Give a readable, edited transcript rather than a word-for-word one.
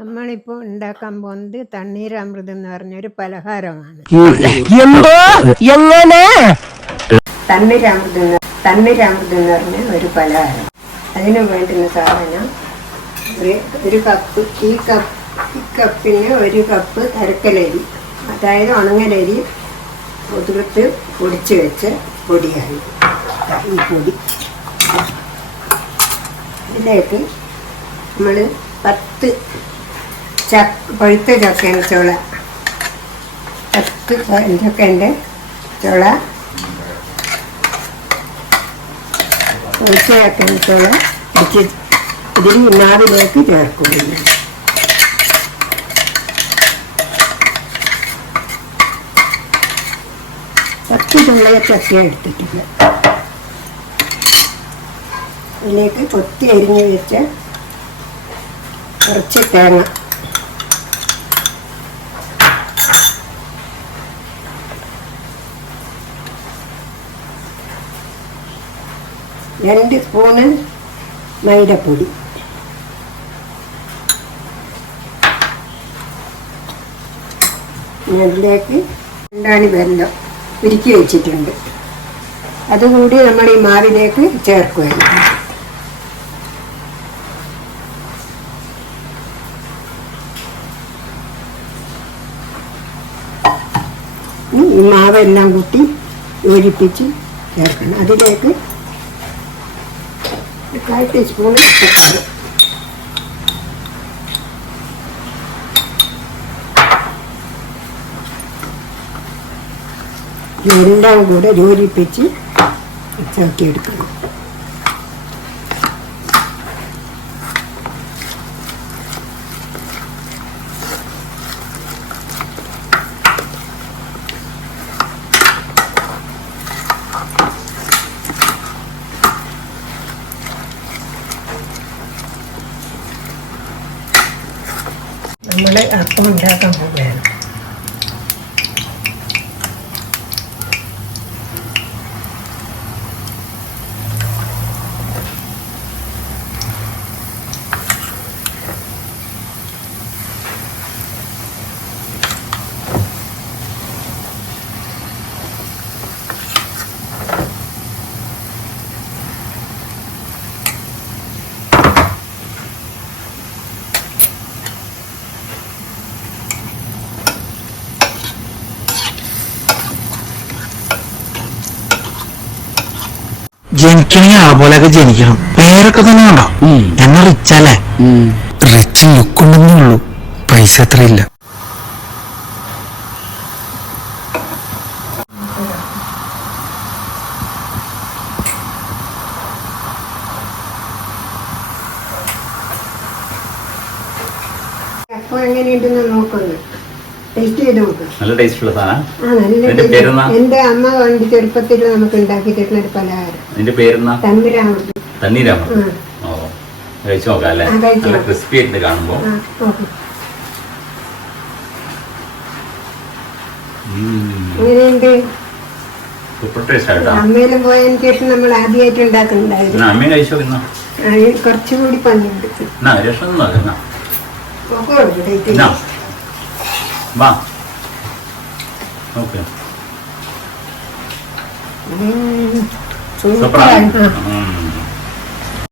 നമ്മളിപ്പോൾ ഉണ്ടാക്കാൻ പോകുന്നത് തണ്ണീരാമൃതം എന്ന് പറഞ്ഞൊരു പലഹാരമാണ്. എന്തോ എങ്ങനെ തണ്ണീരാമൃതം എന്ന് പറഞ്ഞ ഒരു പലഹാരം. അതിന് വേണ്ടുന്ന സാധനം ഒരു കപ്പ്. ഈ കപ്പിന് ഒരു കപ്പ് അരക്കലരി, അതായത് ഉണങ്ങലരി കുതിർത്ത് പൊടിച്ച് വെച്ച പൊടിയാണ് ഈ പൊടി. ഇതിലേക്ക് നമ്മൾ 10 പഴുത്ത ചക്കേൻ്റെ ചുള, 10 ചക്കേൻ്റെ ചുള, പഴുത്ത ചക്കേൻ്റെ ചുള ഇടിച്ച് ഇതിൽ നാവിലേക്ക് ചേർക്കുന്നു. ചുള്ളയെ ചക്ക എടുത്തിട്ടില്ല. ഇതിലേക്ക് കൊത്തി അരിഞ്ഞ് വെച്ച കുറച്ച് തേങ്ങ, രണ്ട് സ്പൂണ് മൈദപ്പൊടി, അതിലേക്ക് 2 അണി വെല്ലം ഉരുക്കി വെച്ചിട്ടുണ്ട്. അതുകൂടി നമ്മൾ ഈ മാവിലേക്ക് ചേർക്കുകയാണ്. ഈ മാവെല്ലാം കൂട്ടി യോജിപ്പിച്ച് ചേർക്കണം. അതിലേക്ക് 1/4 ടീസ്പൂൺ ഉപ്പ്, എല്ലാം കൂടെ യോജിപ്പിച്ച് ചാക്കിയെടുക്കണം. നമ്മൾ അപ്പം ഉണ്ടാക്കാൻ പോവുകയാണ്. ജനിക്കണമെങ്കിൽ ആ പോലെയൊക്കെ ജനിക്കണം. പേരൊക്കെ തന്നെ ഉണ്ടോ? എന്നാ റിച്ചല്ലേ? റിച്ച് ലുക്കുണ്ടെന്നേ ഉള്ളൂ, പൈസ അത്രയില്ല. അപ്പം എങ്ങനെയുണ്ടെന്ന് നോക്കുന്നു, ടേസ്റ്റ് ചെയ്ത് നോക്കാം. നല്ല ടേസ്റ്റ് ഉള്ള സാധനം. എന്റെ അമ്മ പണ്ട് ചെറുപ്പത്തിൽ നമുക്ക് ഉണ്ടാക്കിയിട്ടുള്ള ഒരു പലഹാരം. അതിന്റെ പേരെന്നാ? തണ്ണീരാമൃതം. തണ്ണീരാമൃതം. ഓ, കഴിച്ചു നോക്കാം അല്ലേ? നല്ല ക്രിസ്പി ആയിട്ട് കാണുമ്പോ. എങ്ങനെയുണ്ട്? സൂപ്പർ ടേസ്റ്റ് ആയിട്ടാ. അമ്മയിലും പോയതിനു ശേഷം നമ്മൾ ആദ്യമായിട്ട് ഉണ്ടാക്കുന്നുണ്ടായിരുന്നു. അമ്മയും കഴിച്ചു നോക്കുന്ന കുറച്ചുകൂടി പഞ്ഞുണ്ട്. സൂപ്പർ.